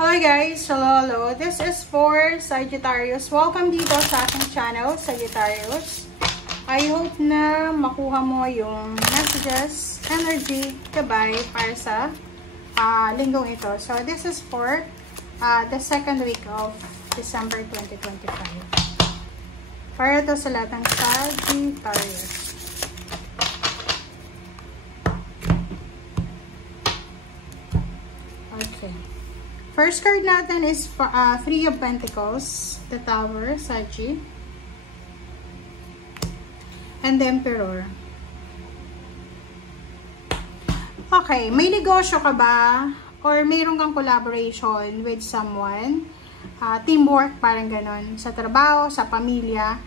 Hello guys! Hello! This is for Sagittarius. Welcome dito sa aking channel, Sagittarius. I hope na makuha mo yung messages, energy, gabay para sa linggong ito. So, this is for the second week of December 2025. Para ito sa lahat ng Sagittarius. Okay. First card natin is Three of Pentacles, the Tower, Sagi, and the Emperor. Okay, may negosyo ka ba? Or mayroon kang collaboration with someone? Teamwork, parang ganon. Sa trabaho, sa pamilya.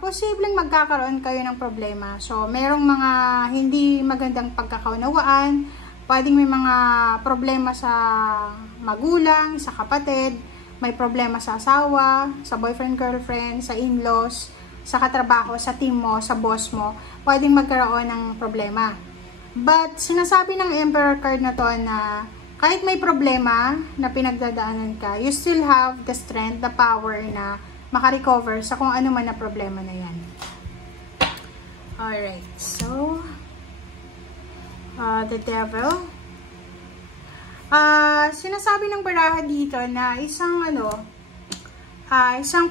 Posibleng magkakaroon kayo ng problema. So, mayroong mga hindi magandang pagkakaunawaan. Pwedeng may mga problema sa magulang, sa kapatid, may problema sa asawa, sa boyfriend, girlfriend, sa in-laws, sa katrabaho, sa team mo, sa boss mo. Pwedeng magkaroon ng problema. But, sinasabi ng Emperor card na to na kahit may problema na pinagdadaanan ka, you still have the strength, the power na makarecover sa kung ano man na problema na yan. Alright, so the Devil. Sinasabi ng baraha dito na isang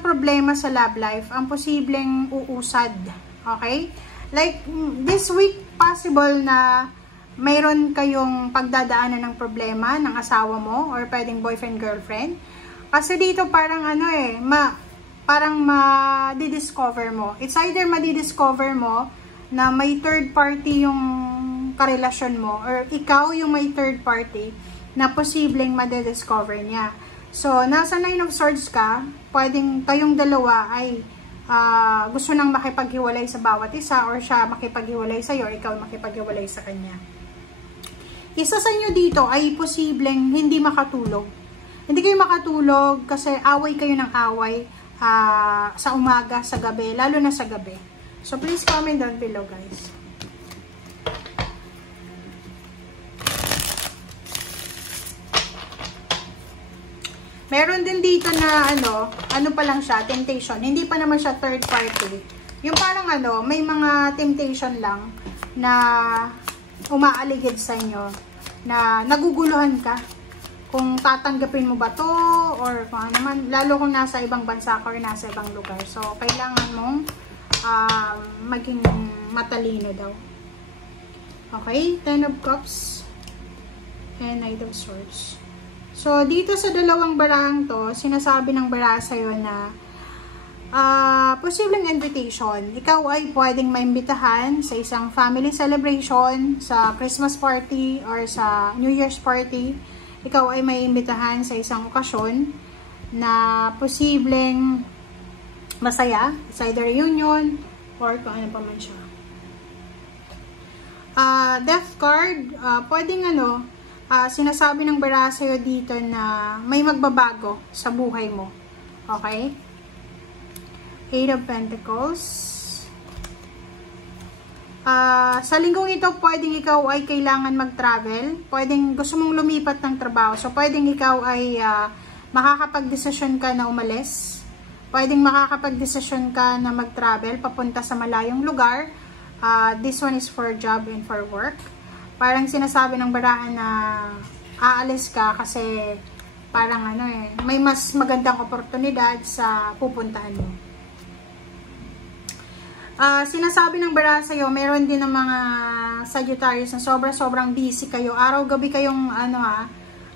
problema sa love life ang posibleng uusad. Okay? Like, this week, possible na mayroon kayong pagdadaanan ng problema ng asawa mo or pwedeng boyfriend, girlfriend. Kasi dito parang parang ma-discover mo. It's either ma-discover mo na may third party yung karelasyon mo or ikaw yung may third party na posibleng ma-discover niya. So, nasa Nine of Swords ka, pwedeng kayong dalawa ay gusto nang makipaghiwalay sa bawat isa or siya makipaghiwalay sa iyo or ikaw makipaghiwalay sa kanya. Isa sa inyo dito ay posibleng hindi makatulog. Hindi kayo makatulog kasi away kayo ng away sa umaga, sa gabi, lalo na sa gabi. So, please comment down below, guys. Meron din dito na ano pa lang siya, temptation. Hindi pa naman siya third party. Yung parang may mga temptation lang na umaaligid sa inyo. Na naguguluhan ka. Kung tatanggapin mo ba to or kung ano man. Lalo kung nasa ibang bansa ka or nasa ibang lugar. So, kailangan mong maging matalino daw. Okay? Ten of Cups and Knight of Swords. So, dito sa dalawang barahang to, sinasabi ng baraha sa'yo na posibleng invitation. Ikaw ay pwedeng maimbitahan sa isang family celebration, sa Christmas party, or sa New Year's party. Ikaw ay maimbitahan sa isang okasyon na posibleng masaya. It's either reunion or kung ano pa man siya. Death card, pwedeng sinasabi ng baraha sa'yo dito na may magbabago sa buhay mo. Okay? Eight of Pentacles. Sa linggong ito, pwedeng ikaw ay kailangan mag-travel. Pwedeng gusto mong lumipat ng trabaho. So, pwedeng ikaw ay makakapag-desisyon ka na umalis. Pwedeng makakapag-desisyon ka na mag-travel papunta sa malayong lugar. This one is for job and for work. Parang sinasabi ng baraha na aalis ka kasi parang may mas magandang oportunidad sa pupuntahan mo. Sinasabi ng baraha sa'yo, meron din ng mga Sagittarius na sobrang busy kayo. Araw-gabi kayong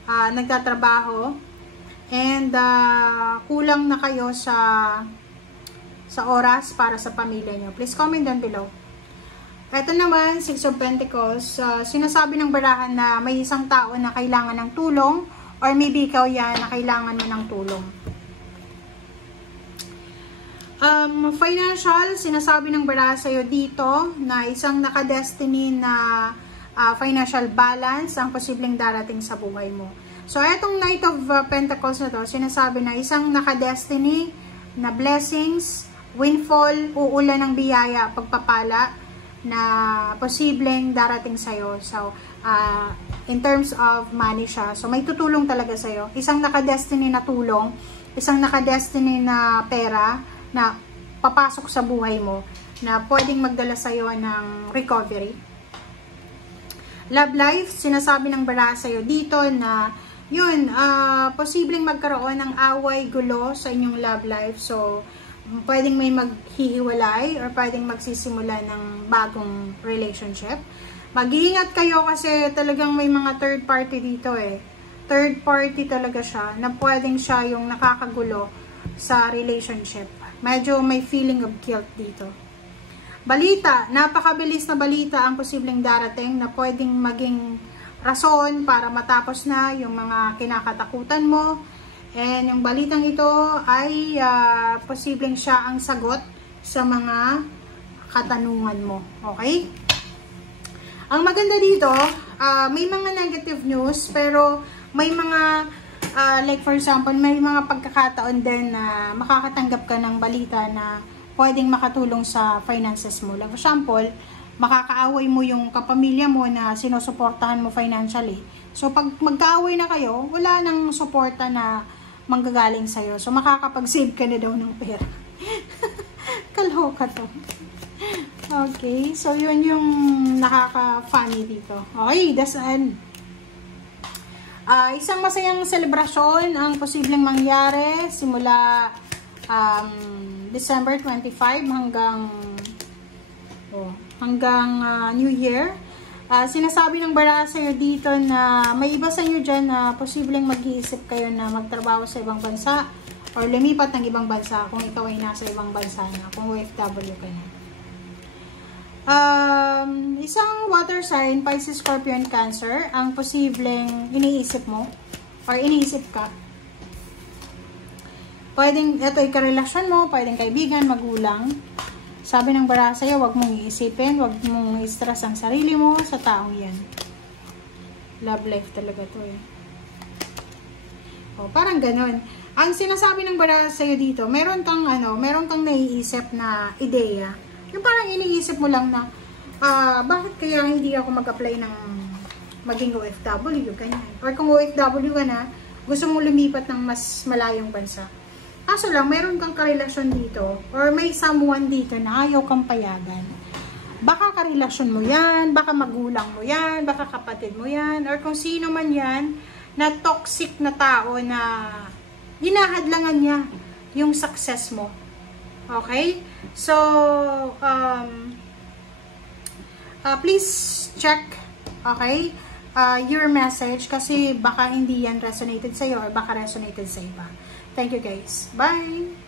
nagtatrabaho and kulang na kayo sa oras para sa pamilya nyo. Please comment down below. Ito naman, Six of Pentacles, sinasabi ng barahan na may isang tao na kailangan ng tulong or maybe ikaw yan na kailangan mo ng tulong. Financial, sinasabi ng baraha sa'yo dito na isang nakadestiny na financial balance ang posibleng darating sa buhay mo. So, etong Knight of Pentacles na to, sinasabi na isang nakadestiny na blessings, windfall, uulan ng biyaya, pagpapala, na posibleng darating sa'yo. So, in terms of money siya. So, may tutulong talaga sa'yo. Isang naka-destiny na tulong, isang naka-destiny na pera na papasok sa buhay mo na pwedeng magdala sa'yo ng recovery. Love life, sinasabi ng bara sa'yo dito na yun, posibleng magkaroon ng away, gulo sa inyong love life. So, pwedeng may maghihiwalay or pwedeng magsisimula ng bagong relationship. Mag-iingat kayo kasi talagang may mga third party dito eh. Third party talaga siya na pwedeng siya yung nakakagulo sa relationship. Medyo may feeling of guilt dito. Balita, napakabilis na balita ang posibleng darating na pwedeng maging rason para matapos na yung mga kinakatakutan mo. And yung balitang ito ay posibleng siya ang sagot sa mga katanungan mo. Okay? Ang maganda dito, may mga negative news pero may mga, like for example, may mga pagkakataon din na makakatanggap ka ng balita na pwedeng makatulong sa finances mo. Like for example, makakaaway mo yung kapamilya mo na sinusuportahan mo financially. So, pag magkaaway na kayo, wala nang suporta na manggagaling sa'yo. So, makakapag-save ka na daw ng pera. Kaloka to. Okay, so yun yung nakaka-funny dito. Okay, that's an isang masayang selebrasyon ang posibleng mangyari simula December 25 hanggang New Year. Sinasabi ng bara sa'yo dito na may iba sa inyo dyan na posibleng mag-iisip kayo na magtrabaho sa ibang bansa or lumipat ng ibang bansa kung ikaw ay nasa ibang bansa na, kung OFW ka na. Isang water sign, Pisces, Scorpion, Cancer, ang posibleng iniisip mo or iniisip ka. Pwedeng, ito ay karelasyon mo, pwedeng kaibigan, magulang. Sabi ng bara sa'yo, huwag mong iisipin, huwag mong i-stress ang sarili mo sa taong yan. Love life talaga to eh. O, parang ganun. Ang sinasabi ng bara sa'yo dito, meron kang naiisip na ideya. Yung parang iniisip mo lang na, bakit kaya hindi ako mag-apply ng maging OFW, ganyan. Or kung OFW ka na, gusto mong lumipat ng mas malayong bansa. Kaso lang, meron kang karelasyon dito or may someone dito na ayaw kang payagan. Baka karelasyon mo yan, baka magulang mo yan, baka kapatid mo yan, or kung sino man yan na toxic na tao na hinahadlangan niya yung success mo. Okay? So, please check, okay, your message kasi baka hindi yan resonated sa'yo or baka resonated sa iba. Thank you guys. Bye!